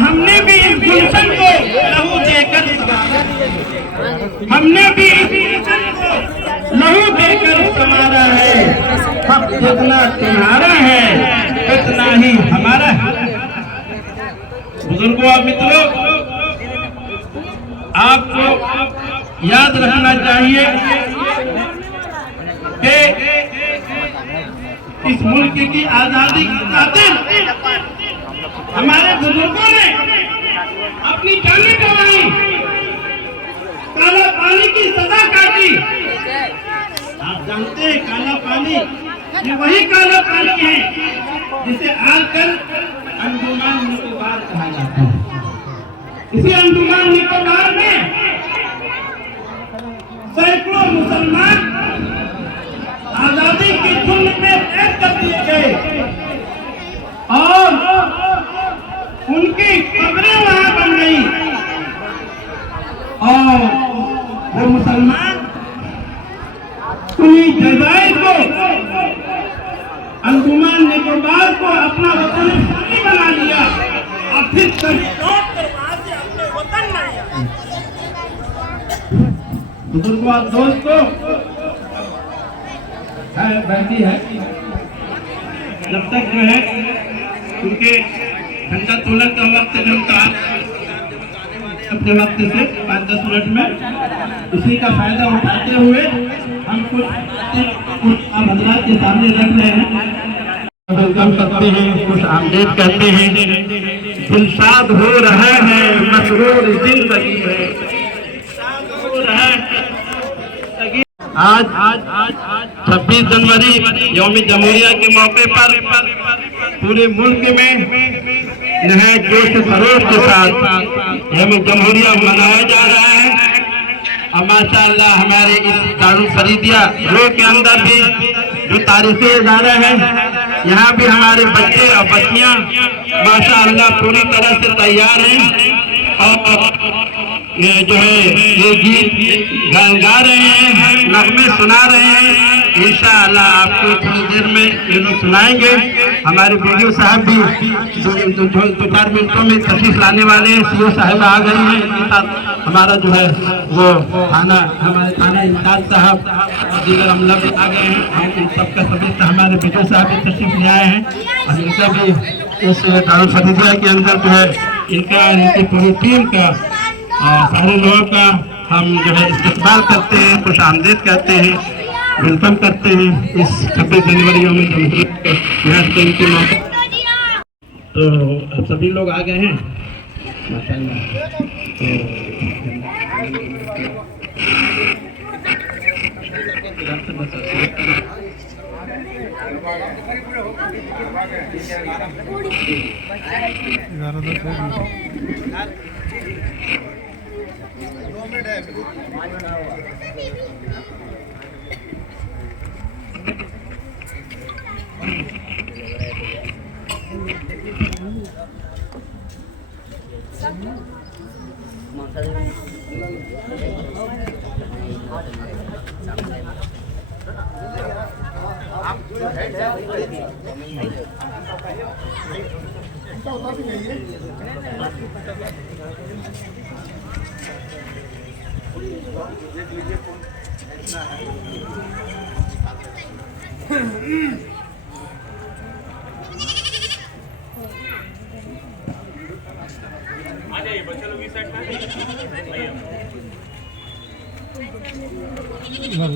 हमने भी इस गुलशन को लहू देकर संवारा है। हक जितना तुम्हारा है उतना ही हमारा है। बुजुर्गों और मित्रों, आपको याद रखना चाहिए कि इस मुल्क की आजादी की खातिर हमारे बुजुर्गों ने अपनी जानें गंवाई, काला पानी की सजा काटी। आप जानते हैं काला पानी ये वही काला पानी है जिसे आजकल अंडमान निकोबार कहा जाता है। इसी अंडमान निकोबार में सैकड़ों मुसलमान आजादी की धुन में कैद कर दिए गए और उनकी कब्रें वहां बन गई और वो मुसलमान उन्हीं जजायर को, अंडमान निकोबार को अपना वतन सानी बना लिया और फिर कभी लौट कर वहां से अपने वतन में आया। बुजुर्गों और दोस्तों, बैठी है जब तक जो है क्योंकि घंटा तोलन का वक्त जब कहा अपने वक्त से 5-10 मिनट में उसी का फायदा उठाते हुए हम कुछ हजरात के सामने रख रहे हैं। वेलकम करते हैं, खुश आमदीद कहते हैं। दिलशाद हो रहा है, मसरूर जिंदगी है, हो रहा है। आज 26 जनवरी यौम जमहूरिया के मौके पर पूरे मुल्क में नहायत जोश खरोश के साथ यौम जमहूरिया मनाया जा रहा है। और माशाअल्लाह हमारे इस दारुल फरीदिया रो के अंदर भी जो तारीफे इदारा है, यहाँ भी हमारे बच्चे और बच्चियाँ माशाअल्लाह पूरी तरह से तैयार हैं और जो है ये गीत गा रहे हैं, नगमे सुना रहे हैं। इंशाअल्लाह आपको थोड़ी देर में ये लोग सुनाएंगे। हमारे वीडियो साहब भी 2-4 मिनटों में तशरीफ लाने वाले हैं। सीओ साहब आ गए हैं, इनके साथ हमारा जो है वो हमारे थाना इमदाद साहब दीगर अमला भी आ गए हैं। हम इन सबका सदस्य हमारे वीडियो साहब भी तशरीफ ले आए हैं और इनका भी इस दारुल फरीदिया के अंदर जो है इनकी पूरी टीम का और सारे लोगों का हम जो है इस्तेमाल करते हैं, खुश आमदीद कहते हैं, वेलकम करते हैं इस 26 जनवरी यौम जमहूरिया के मौके। तो सभी लोग आ गए हैं माशाअल्लाह।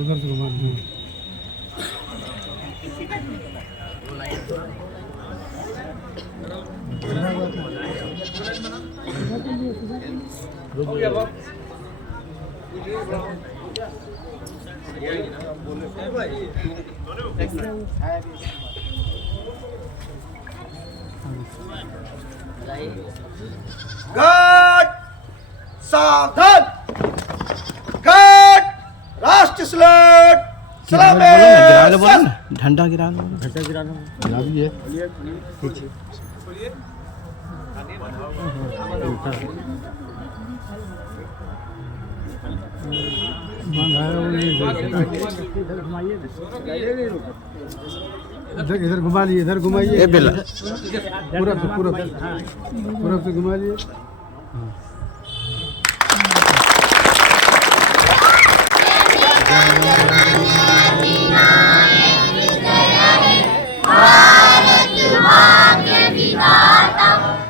उधर से घुमा गार्ड सावधान, गार्ड राष्ट्र सलाट सलामे झंडा गिरा लो भी है इधर घुमा लिए, इधर घुमाइए। ए बेला पूरब से घुमा लिए।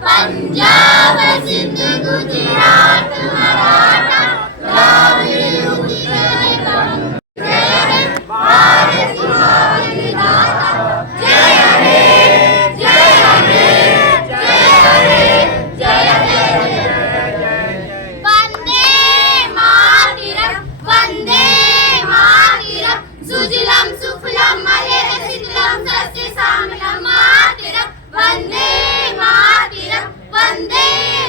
पंजाब सिंध गुजरात मराठा भारत माँ विधाता जय हे जय हे जय हे जय हे वंदे मातरम सुजलाम सुफलाम मलयज शीतलाम सस्य श्यामलाम मातरम वंदे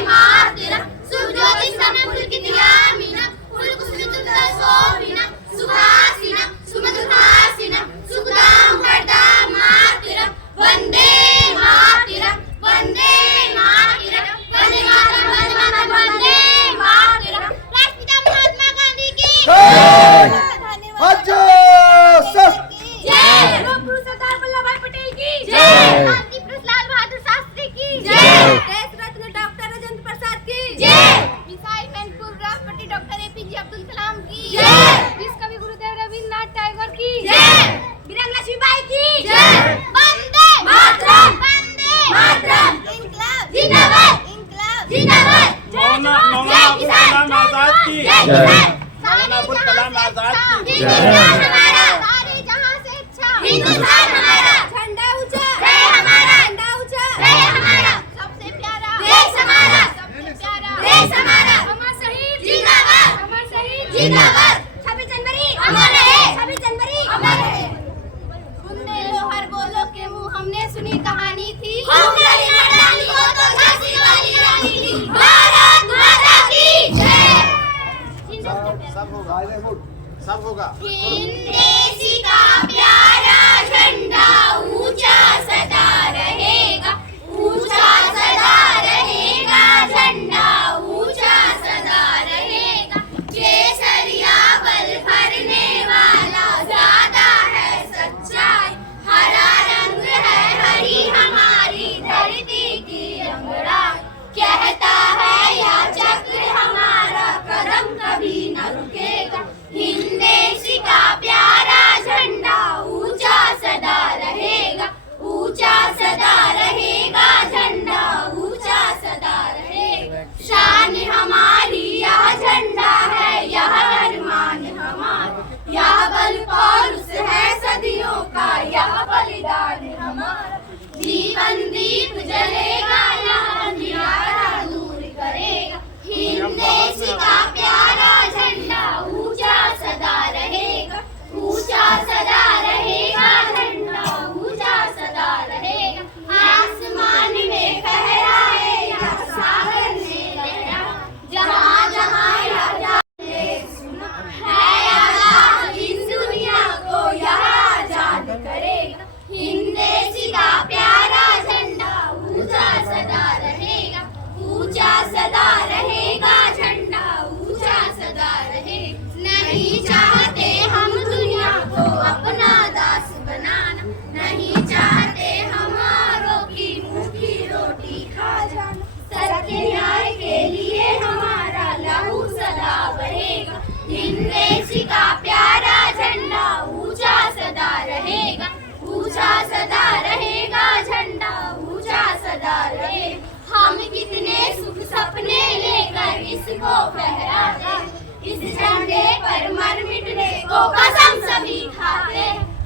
मातरम सुज्योति समपुलकितयामिना फुलकुसुमितुता शोभिना सुहासिना सुमधुरहासिना सुखदां वरदां मातरम वंदे मातरम वंदे मातरम वंदे मातरम वंदे मातरम राष्ट्रपिता महात्मा गांधी की जय लोकगुरु सरदार वल्लभ भाई पटेल की जय क्रांति पुरुष लाल बहादुर शास्त्री की जय देश रत्न डॉक्टर राजेंद्र प्रसाद की जय मिसाइल मैन पूर्व राष्ट्रपति डॉक्टर एपीजे अब्दुल कलाम की जय विश्व कवि गुरुदेव रविन्द्रनाथ टैगोर की जय वीरांगना लक्ष्मीबाई की जय वंदे मातरम इंकलाब जिंदाबाद मौलाना अबुल कलाम आजाद की जय मौलाना अबुल कलाम आजाद की जय सारे जहां से अच्छा हिंदुस्तान हमारा झंडा ऊंचा है हमारा झंडा ऊंचा है हमारा सबसे प्यारा देश हमारा सबसे प्यारा देश हमारा अमर शहीद जिंदाबाद अमर शहीद जिंदाबाद 26 जनवरी अमर रहे 26 जनवरी अमर रहे सुनने लो हर बोलो के मुंह हमने सुनी कहानी थी हमने मर्दानी वो तो झांसी वाली रानी थी भारत माता की जय सब होगा। हिंद देश का प्यारा झंडा ऊंचा सदा रहेगा झंडा ऊंचा सदा रहेगा केसरिया बल भरने वाला ज्यादा है सच्चाई हरा रंग है हरी हमारी धरती की अंगड़ाई कहता है या चक्र हमारा कदम कभी न रुकेगा हिंद देश का प्यारा झंडा ऊंचा सदा रहेगा झंडा ऊंचा सदा रहेगा शान हमारी यह झंडा है यह अरमान हमारा यह बल पौरुष है सदियों का यह बलिदान हमारा जीवन दीप जलेगा यह अंधियारा दूर करेगा हिंद देश का प्यारा झंडा ऊंचा सदा रहेगा झंडा ऊंचा सदा रहेगा आसमान में फहराए या सागर में लहरा जहाँ जहाँ या सुना है आजाद इस दुनिया को यह आजाद करेगा हिंद देश का प्यारा झंडा ऊंचा सदा रहेगा झंडा ऊंचा सदा रहेगा नहीं चाहते हम दुनिया को अपना दास बनाना नहीं चाहते हमारों की मुंह की रोटी खा जाना सत्य न्याय के लिए हमारा लहू सदा बहेगा हिंद देश का प्यारा झंडा ऊंचा सदा रहेगा झंडा ऊंचा सदा रहेगा हम कितने सुख सपने लेकर इसको फहराते इस झंडे पर मर मिटने को कसम सभी खाते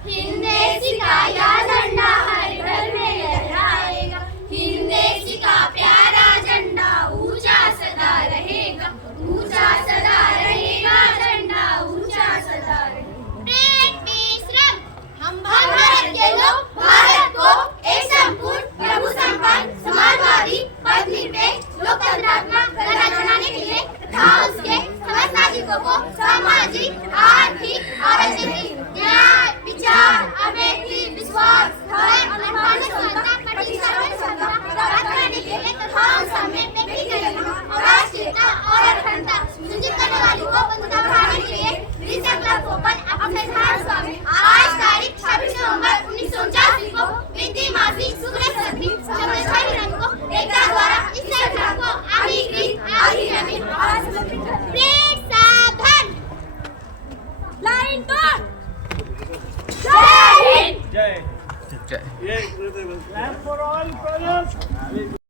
हिंद देश का यह झंडा हर घर में लहराएगा हिंद देश का प्यारा झंडा ऊंचा सदा रहेगा झंडा ऊंचा सदा रहेगा हम भारत के लोग भारत को एक संपूर्ण प्रभु संपन्न समाजवादी पथनिरपेक्ष लोकतंत्रात्मक गणराज्य बनाने के लिए तथा उसके समस्त नागरिकों को सामाजिक आर्थिक और राजनीतिक न्याय विचार अमेठी विश्वास धर्म और मानव समानता प्रतिष्ठा प्राप्त करने के लिए तथा उन सब में व्यक्तिगत और राष्ट्रीयता और अखंडता सुनिश्चित करने वाली को बंधुता बढ़ाने के लिए अपने संविधान स्वामी आज तारीख 26 नवंबर 1949 को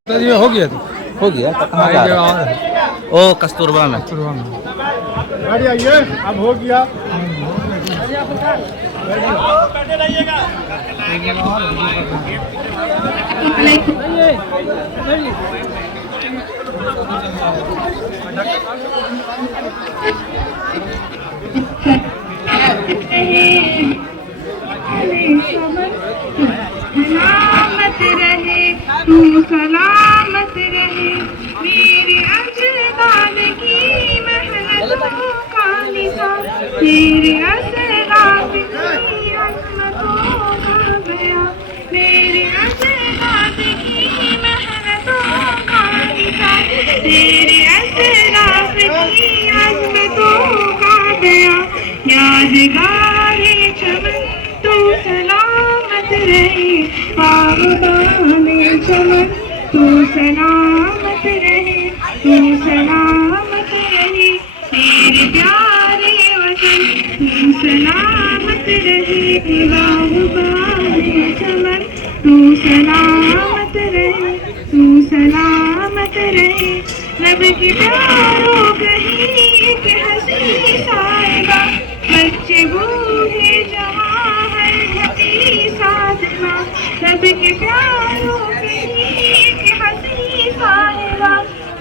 तो ये हो गया तो हो गया तो कहाँ जा रहा है? ओ कस्तूरबा में। गाड़ी आइए अब हो गया। सलामत रहे तू, सलामत रहे मेरे अजदाद की मेहनतों का निशान, तेरे असरात की अजमतों का गया, मेरे अजदाद की मेहनतों का निशान, तेरे असरात की अजमतों का गया, यादगारे चमन तू सलामत रहे, बागबाने चमन तू सलामत रहे, तू सलामत रहे मेरे प्यारे वतन, तू सलामत रहे, बागबाने चमन तू सलामत रहे, तू सलामत रहे, रब के प्यारों कहीं एक हंसी साहिबा, बच्चे बूढ़े जवां हर घटी साधना, रब के प्यारों कहीं एक हंसी साहिबा,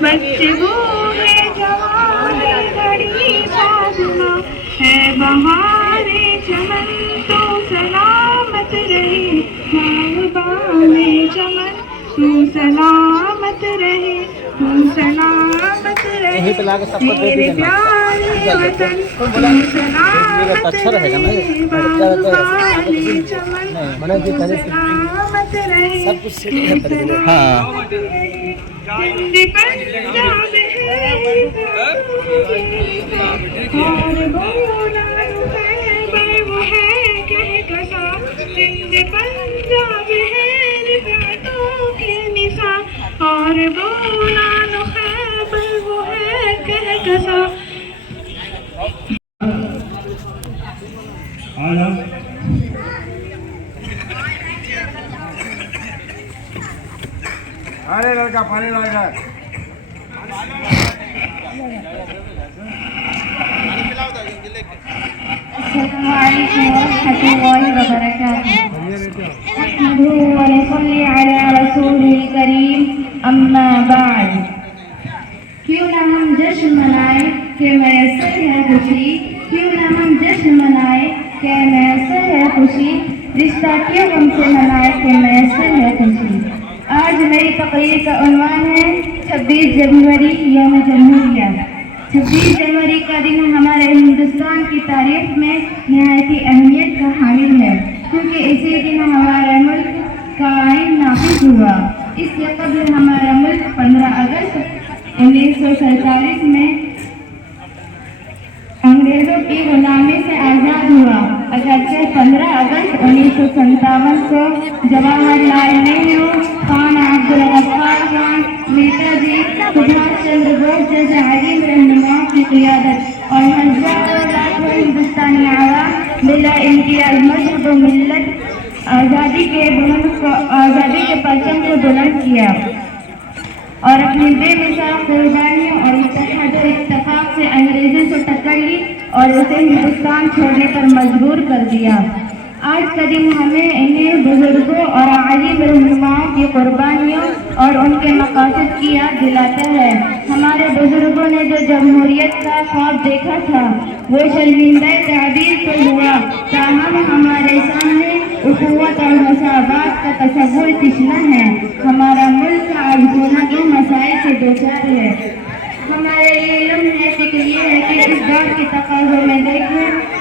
बच्चे बूढ़े जवां हर घड़ी साधना, है बहारे चमन तो सलामत रहे, बागबाने चमन तू सलामत रहे, तू सलामत रहे मेरे प्यारे वतन, तू सलामत रहे, बागबाने चमन तू सलामत रहे, हाँ हिंद पंजाब है और बोला खैबर वो है कहकशा, हिंद पंजाब है रिफातों के निशान, और बोला खैबर वो है कहकशा। अरे लड़का पानी लाएगा। अम्मा बाद, क्यों ना हम जश्न मनाए कि मैसर है खुशी, क्यों ना हम जश्न मनाए कि मैसर है खुशी, रिश्ता क्यों हमसे मनाए कि मैसर है खुशी। आज मेरी तकरीर का उन्वान है 26 जनवरी यौम जमहूरिया। 26 जनवरी का दिन हमारे हिंदुस्तान की तारीख में निहायती अहमियत का हामिल है, क्योंकि इसी दिन हमारे मुल्क का आइन नाफिज हुआ। इससे कबल हमारा मुल्क 15 अगस्त 1947 में अंग्रेजों की गुलामी से आज़ाद हुआ। अगरचे 15 अगस्त 1957 को जवाहरलाल नेहरू, खान अब्दुल गफ्फार खान, नेताजी सुभाष चंद्र बोस जैसे अजीम रहनुमाओं की क़ियादत और हज़ारों लाखों हिंदुस्तानी आवाम बिला इम्तियाज़ मजहब व मिल्लत आज़ादी के परचम को बुलंद किया और अपनी बेमिसाल कुर्बानियों और इत्तेहाद और इत्तेफाक से अंग्रेजों से टक्कर ली और उसे हिंदुस्तान छोड़ने पर मजबूर कर दिया। आज का दिन हमें इन्हें बुजुर्गों और आलिम रहनुमाओं की कुर्बानियों और उनके मकासद की याद दिलाता है। हमारे बुजुर्गों ने जो जमहूरियत का ख्वाब देखा था वो शर्मिंदा ताबीर तो हुआ, ताहम हमारे सामने उखुवत और मसावत का तसव्वुर तिश्ना है। हमारा मुल्क आज गुनाह मसाइल से दो चार है। हमारे इल्म है फिक्र ये है कि इस बात के तकाज़ों में देखें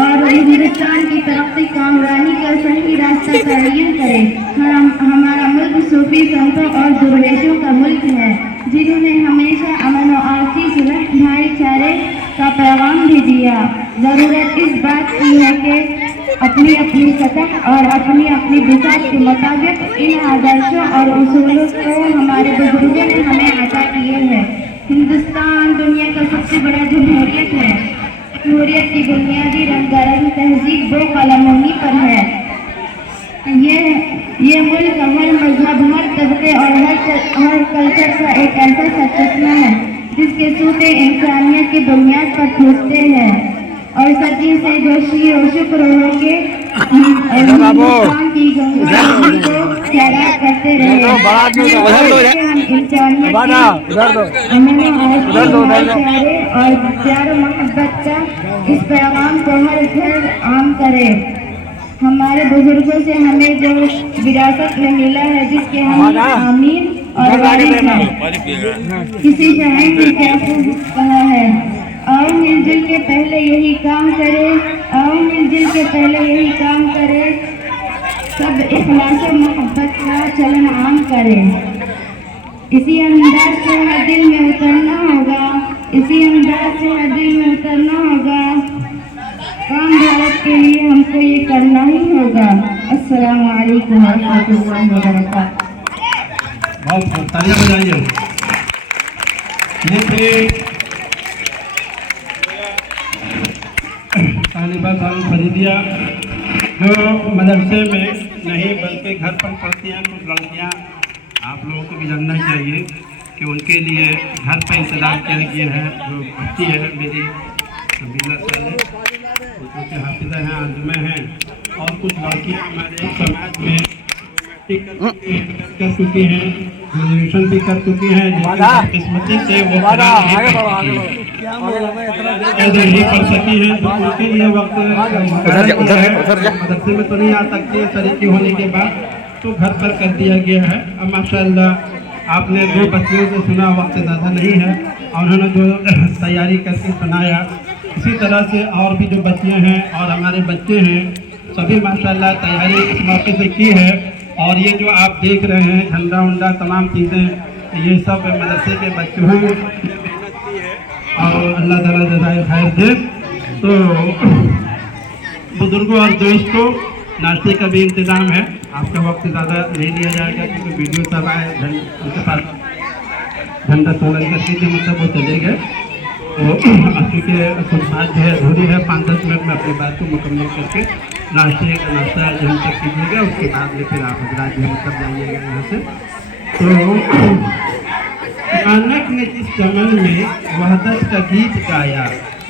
और हिंदुस्तान की तरक्की कामरानी का सही रास्ता तयन करें। हमारा मुल्क सूफी संतों और दुर्वेशों का मुल्क है, जिन्होंने हमेशा अमन और आपसी सुलह भाईचारे का पैगाम भी दिया। ज़रूरत इस बात की है कि अपनी अपनी सतह और अपनी अपनी बिसात के मुताबिक इन आदर्शों और उसूलों को हमारे बुजुर्गों ने हमें अता किए हैं। हिंदुस्तान दुनिया का सबसे बड़ा जमहूरियत है। जमहूरियत की बुनियादी रंगारंग तहजीब दो कलमोनी पर है। ये ये मुल्क हर मजहब, हर तबके और हर कल्चर का एक ऐसा सचना है जिसके सूते इंसानियत की बुनियाद पर ठूसते हैं और सदी से जोशी और शुक्र होंगे हिंदुस्तान की गंगा नदी को सैराब करते रहे। हम इंसानियत और प्यार मोहब्बत का इस पैगाम को हर घर आम करे। हमारे बुजुर्गों से हमें जो विरासत में मिला है जिसके हम आमीन और वारिस हैं। किसी शायर ने क्या कहा है, आओ मिलजुल के पहले यही काम करे, आओ मिलजुल के पहले यही काम करे, सब इखलास और मोहब्बत का चलन आम करे। इसी अंदाज से हर दिल में उतरना होगा, इसी अंदाज से हर दिल में उतरना होगा। काम भारत के लिए हमको ये करना ही होगा। अस्सलामु अलैकुम वरहमतुल्लाहि वबरकातुहू। बहुत तालियां बजाइए। ये थे तालिबा साहब फरीदिया जो मदरसे में नहीं बल्कि घर पर पढ़ती हैं। कुछ लड़कियाँ आप लोगों को भी जानना चाहिए कि उनके लिए घर पर इंतजाम किया गया है। जो बच्ची है मेरी सबीना साले उनके हाफिज़ा हैं, आज़मे हैं और कुछ लड़कियाँ हमारे समाज में कर चुकी हैं, ग्रेजुएशन भी कर चुकी हैं, किस्मती से वो नहीं पढ़ सकी हैं। तो उनके लिए वक्त मदरसे में तो नहीं आ सकती है शरीकी होने के बाद, तो घर पर कर दिया गया है। अब माशाअल्लाह आपने दो बच्चियों से सुना, वक्त ज़्यादा नहीं है और उन्होंने जो तैयारी करके सुनाया, इसी तरह से और भी जो बच्चियाँ हैं और हमारे बच्चे हैं सभी माशाअल्लाह तैयारी इस मौके से की है। और ये जो आप देख रहे हैं झंडा उंडा तमाम चीज़ें, ये सब मदरसे के बच्चों ने मेहनत की है और अल्लाह ताला जज़ाए खैर दे। तो बुजुर्गों और दोस्तों, नाश्ते का भी इंतज़ाम है। आपका वक्त ज़्यादा नहीं लिया जाएगा क्योंकि वीडियो सब आए उनके पास झंडा तोड़ने का चीज़ें मतलब वो चले गए। तो चूँकि बात जो है अधूरी है, 5-10 मिनट में अपनी बात को मुकम्मल करके नाश्ते का नाश्ता जहाँ तक कीजिएगा, उसके बाद में फिर आप हजरात जो मतलब जाइएगा यहाँ से। तो नानक ने जिस चमन में वहदत का गीत गाया,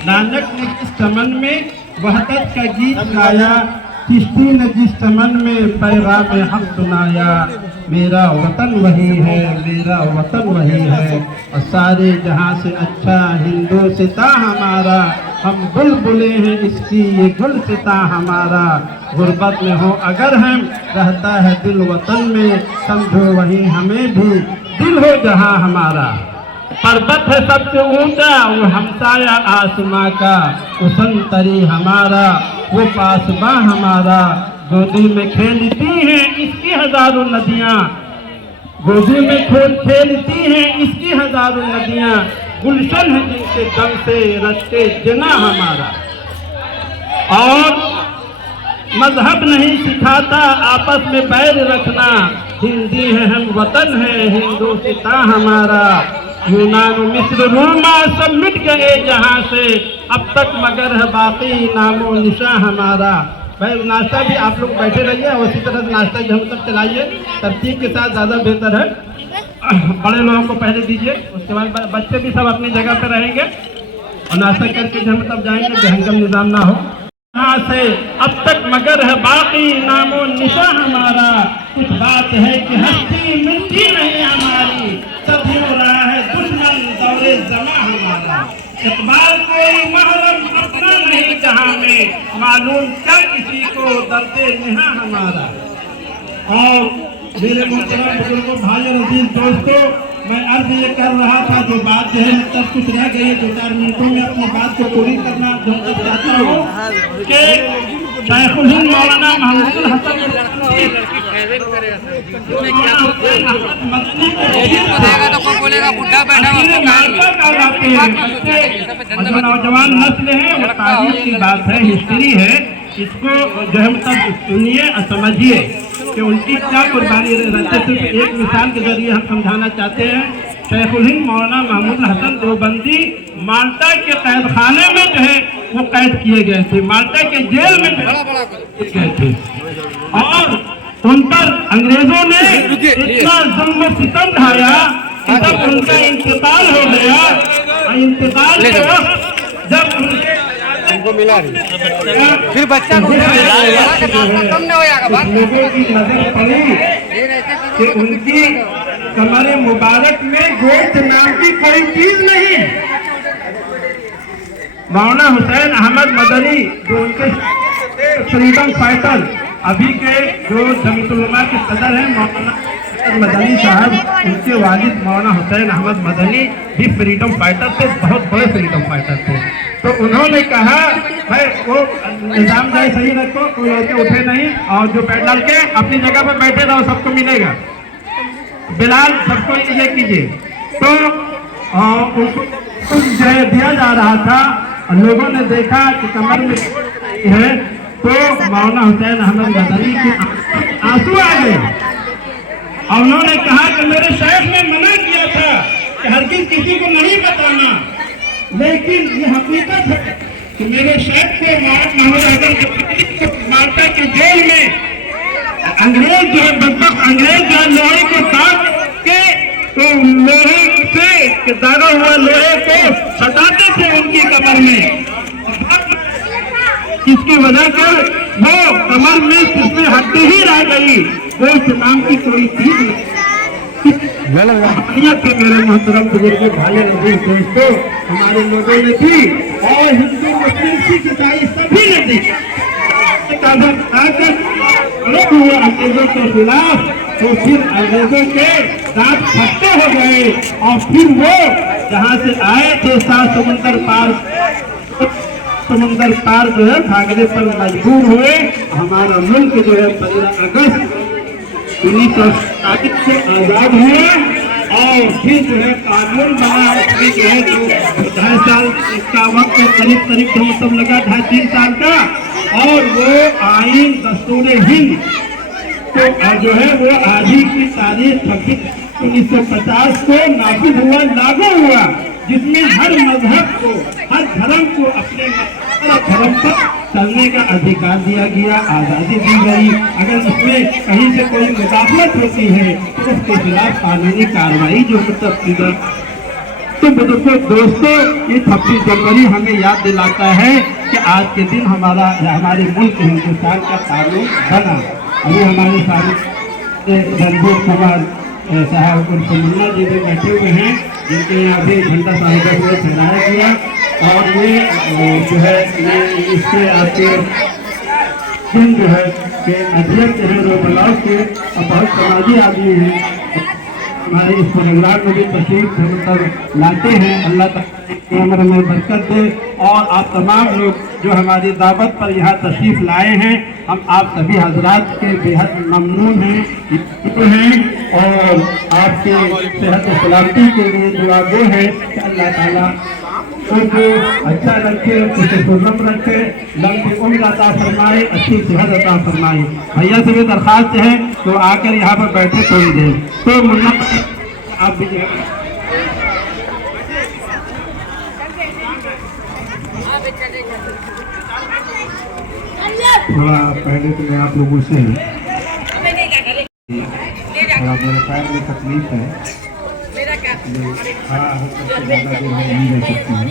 नानक ने जिस चमन में वहदत का गीत गाया, चिश्ती ने जिस चमन में पैगाम हक सुनाया। मेरा वतन वही है, मेरा वतन वही है और सारे जहां से अच्छा हिंदुस्तां हमारा। हम बुलबुले हैं इसकी ये गुलसिता हमारा। गुर्बत में हो अगर हम, रहता है दिल वतन में, समझो वही हमें भी दिल हो जहां हमारा। पर्वत है सबसे ऊंचा वो हमसाया आसमां का, उसंतरी हमारा वो पासबा हमारा। गोदी में खेलती हैं इसकी हजारों नदियाँ, गोदी में खेलती हैं इसकी हजारों नदियाँ। गुलशन है जिनके दम से रचते जना हमारा। और मजहब नहीं सिखाता आपस में बैर रखना, हिंदी है हम वतन है हिंदुस्तां हमारा। यूनान मिस्र रोमा सब मिट गए जहाँ से, अब तक मगर है बाकी नामो निशा हमारा। भाई नाश्ता भी आप लोग बैठे रहिए और उसी तरह से नाश्ता जो हम सब चलाइए तरतीब के साथ, ज़्यादा बेहतर है। बड़े लोगों को पहले दीजिए, उसके बाद बच्चे भी सब अपनी जगह पर रहेंगे और नाश्ता करके जो हम तब जाएंगे, बेहंगम निज़ाम ना हो। यहाँ से अब तक मगर है बाकी नामो निशा हमारा। कुछ बात है कि हस्ती मिलती नहीं हमारी, तभी हो रहा है दुश्मन दौरे जमा हमारा। इकबाल कोई महरम अपना नहीं जहाँ में, मालूम क्या किसी को दर्दे नेहा हमारा। और मेरे मोहतरम बुजुर्गों, भाई और अजीज दोस्तों, मैं अर्ज ये कर रहा था जो बात है तब कुछ रह गई, 2-4 मिनटों में अपनी बात को पूरी करना चाहता हूँ कि शेखुल हिंद मौलाना महमूद हसन नौजवान नस्ल है, वो तारीख की बात है, हिस्ट्री है, इसको जो है मतलब सुनिए और समझिए कि उनकी क्या कुर्बानी रहती है। सिर्फ एक मिसाल के जरिए हम समझाना चाहते हैं। शेखुल हिंद मौलाना महमूद हसन देवबंदी माल्टा के कैद खाने में जो है वो कैद किए गए थे, माल्टा के जेल में गए थे। और उन पर अंग्रेजों ने इतना जुल्म सितम ढाया कि जब उनका इंतकाल हो गया, इंतकाल के वक्त जब उनको मिला फिर बच्चा को कम न होगा, लोगों की नजर पड़ी कि उनकी कमरे मुबारक में गोश्त नाम की कोई चीज नहीं। मौलाना हुसैन अहमद मदनी जो उनके फ्रीडम फाइटर, अभी के जो जमीयत उलमा के सदर हैं मौलाना मदनी साहब, उनके वालिद मौलाना हुसैन अहमद मदनी भी फ्रीडम फाइटर थे, बहुत बड़े फ्रीडम फाइटर थे। तो उन्होंने कहा भाई वो निजाम जाए सही रखो, कोई लड़के उठे नहीं और जो पैर डाल के अपनी जगह पर बैठे रहो, सबको मिलेगा। बिलाल सबको ये कीजिए। तो उनको जो है दिया जा रहा था, लोगों ने देखा कि कमर में है, तो मौलाना हुसैन अहमद मदनी के आंसू आ गए और उन्होंने कहा कि मेरे शेख ने मना किया था कि हरगिज़ किसी को नहीं बताना, लेकिन ये हकीकत है कि मेरे शेख को मारता के जेल में अंग्रेज जो है बदबख्त अंग्रेज जो है लोहे को काट के तो लोहे से दागा हुआ लोहे को सटाते थे उनकी कमर में, इसकी वजह से वो कमर में जिसमें हड्डी ही रह गई, वो इस्लाम की कोई चीज नहीं के मेरे मोहतरम बुजुर्ग भाई दोस्तों हमारे लोगों ने दी और हिंदू मुस्लिम सिख ईसाई सभी ने दी। हुआ अंग्रेजों के खिलाफ, तो फिर अंग्रेजों के दांत फटते हो गए और फिर वो जहाँ से आए थे 7 समुंदर पार जो है भागने पर मजबूर हुए। हमारा मुल्क जो है 15 अगस्त 1940 से आजाद हुआ और फिर जो है कानून बना, उसमें जो है 2.5 साल का वक्त करीब मतलब लगा 2.5-3 साल का, और वो आईन दस्तूर हिंद तो जो है वो आज ही की तारीख 1950 को नाफिज हुआ, लागू हुआ, जिसमें हर मजहब को, हर धर्म को अपने धर्म पर चलने का अधिकार दिया गया, आज़ादी दी गई। अगर उसमें कहीं से कोई मुदाखलत होती है तो उसके खिलाफ कानूनी कार्रवाई जो मतलब। तो बुजुर्गों दोस्तों, ये 26 जनवरी हमें याद दिलाता है कि आज के दिन हमारे मुल्क हिंदुस्तान का कानून बना। अभी हमारे सामने रणबीर कुमार साहब उर्फ मुन्ना जी भी बैठे हुए हैं, जिनके यहाँ भी झंडा साहिबा को फहराया गया, और ये जो है इसके आपके जो है के अध्यक्ष हैं रो ब्लॉक के, बहुत समाजी आदमी हैं, हमारे इस प्रोग्राम में भी तशरीफ मतलब लाते हैं। अल्लाह ताला उम्र में बरकत दे। और आप तमाम लोग जो हमारी दावत पर यहाँ तशरीफ लाए हैं, हम आप सभी हजरात के बेहद ममनून हैं और आपके सेहत और सलामती के लिए दुआगो है कि अल्लाह ताला उनको अच्छा रखे, उसे खुशम रखे, लंबी उम्र अता फरमाए, अच्छी सेहत अता फरमाए। भैया से भी दरख्वास्त है तो आकर यहाँ पर बैठे थोड़ी देर। तो मुन्ना आप भी थोड़ा पहले तो मैं आप लोगों से थोड़ा मेरे पैर में तकलीफ है, खड़ा होकर नहीं रह सकती हूँ।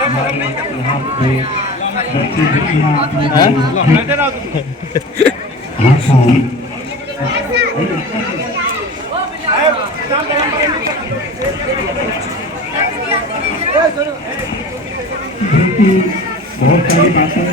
हमारे यहाँ पे बच्चे जितना बहुत सारी बातें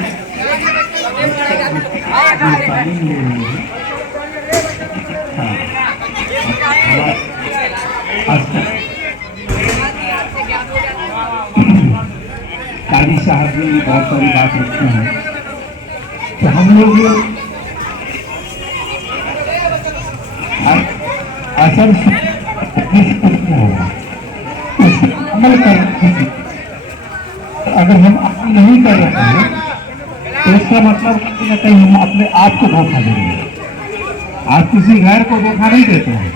काजी साहब ने भी बहुत सारी बात रखी है, तो हम लोग असर अमल कर, अगर हम अमल नहीं कर रहे हैं तो इसका मतलब कहीं ना कहीं हम अपने आप को धोखा देंगे। आप किसी गैर को धोखा नहीं देते हैं,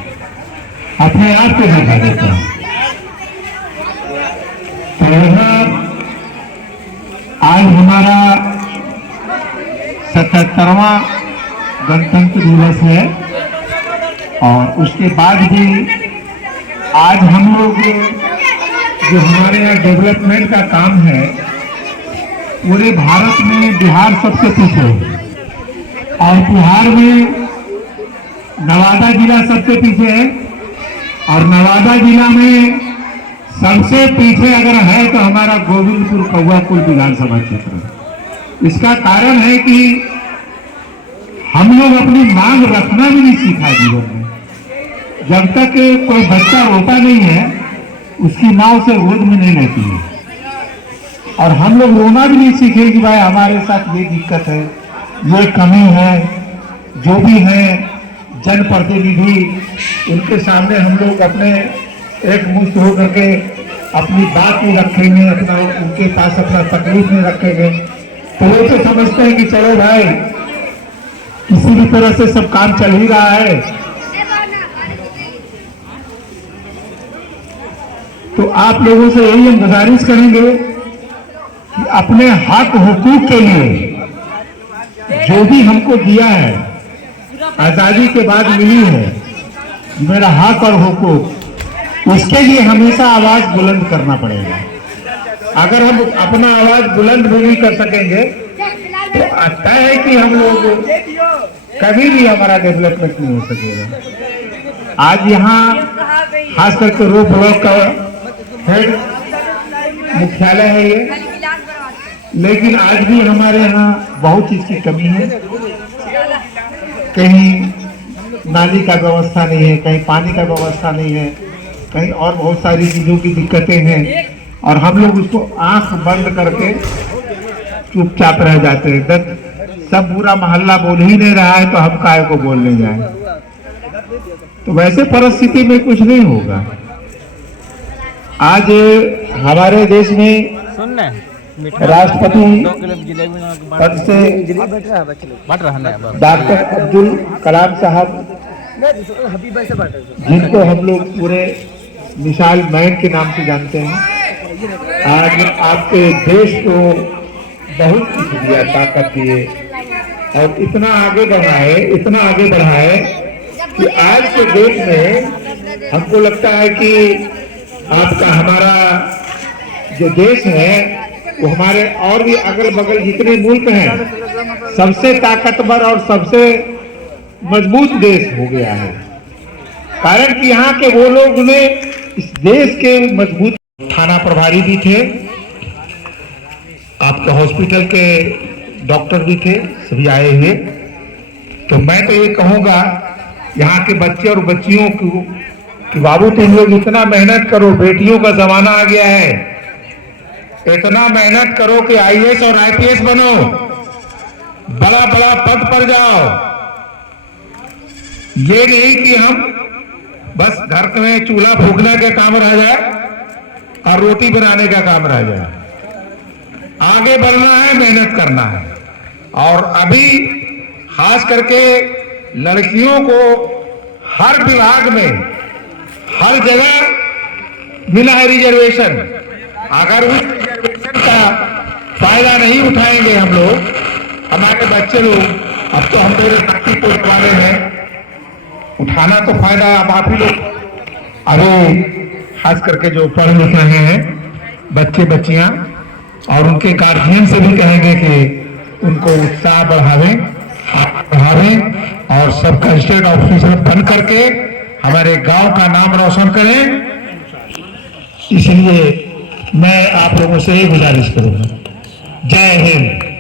अपने आप को धोखा देते हैं। तो आज हमारा 77वां गणतंत्र दिवस है और उसके बाद भी आज हम लोग जो हमारे यहाँ डेवलपमेंट का काम है पूरे भारत में बिहार सबसे पीछे है और बिहार में नवादा जिला सबसे पीछे है और नवादा जिला में सबसे पीछे अगर है तो हमारा गोविंदपुर कौआकुल विधानसभा क्षेत्र है। इसका कारण है कि हम लोग अपनी मांग रखना भी नहीं सीखा जीवन में। जब तक कोई बच्चा रोता नहीं है उसकी माँ उसे गोद में नहीं लेती है और हम लोग रोना भी नहीं सीखे कि भाई हमारे साथ ये दिक्कत है, ये कमी है। जो भी है जनप्रतिनिधि उनके सामने हम लोग अपने एक मुश्त होकर के अपनी बात नहीं रखेंगे, अपना उनके पास अपना तकलीफ नहीं रखेंगे तो वो तो समझते हैं कि चलो भाई किसी भी तरह से सब काम चल ही रहा है। तो आप लोगों से यही हम गुजारिश करेंगे कि अपने हक हुकूक के लिए जो भी हमको दिया है आजादी के बाद मिली है मेरा हक और हुकूक, उसके लिए हमेशा आवाज बुलंद करना पड़ेगा। अगर हम अपना आवाज बुलंद भी नहीं कर सकेंगे तो आता है कि हम लोग कभी भी हमारा डेवलपमेंट नहीं हो सकेगा। आज यहाँ खास करके रो ब्लॉक का हेड मुख्यालय है ये, लेकिन आज भी हमारे यहाँ बहुत चीज की कमी है। कहीं नाली का व्यवस्था नहीं है, कहीं पानी का व्यवस्था नहीं है, कहीं और बहुत सारी चीजों की दिक्कतें हैं और हम लोग उसको आंख बंद करके चुपचाप रह जाते हैं। सब पूरा मोहल्ला बोल ही नहीं रहा है तो हम काहे को बोलने जाए। तो वैसे परिस्थिति में कुछ नहीं होगा। आज हमारे देश में राष्ट्रपति पद से डॉक्टर अब्दुल कलाम साहब, जिनको हम लोग पूरे मिसाइल मैन के नाम से जानते हैं, आज आपके देश को बहुत कुछ दिया, ताकत दिए और इतना आगे बढ़ाए, इतना आगे बढ़ाए कि आज के देश में हमको लगता है कि आपका हमारा जो देश है वो हमारे और भी अगल बगल जितने मुल्क हैं सबसे ताकतवर और सबसे मजबूत देश हो गया है। कारण कि यहाँ के वो लोग ने इस देश के मजबूत थाना प्रभारी भी थे, आपके हॉस्पिटल के डॉक्टर भी थे, सभी आए हुए। तो मैं तो ये कहूँगा यहाँ के बच्चे और बच्चियों को कि बाबू तुम लोग इतना मेहनत करो, बेटियों का जमाना आ गया है, इतना मेहनत करो कि आईएएस और आईपीएस बनो, बड़ा बड़ा पद पर जाओ। ये नहीं कि हम बस घर में चूल्हा फूकने का काम रह जाए और रोटी बनाने का काम रह जाए। आगे बढ़ना है, मेहनत करना है। और अभी खास करके लड़कियों को हर विभाग में हर जगह मिला है रिजर्वेशन। अगर उस रिजर्वेशन का फायदा नहीं उठाएंगे हम लोग, हमारे बच्चे लोग, अब तो हम लोग शक्ति को वाले हैं, उठाना तो फायदा अब आप ही लोग अभी खास करके जो पढ़ लिख रहे हैं बच्चे बच्चियां और उनके गार्जियन से भी कहेंगे कि उनको उत्साह बढ़ावें और सब रजिस्टर्ड ऑफिसर बन करके हमारे गांव का नाम रोशन करें। इसलिए मैं आप लोगों से ये गुजारिश करूंगा। जय हिंद।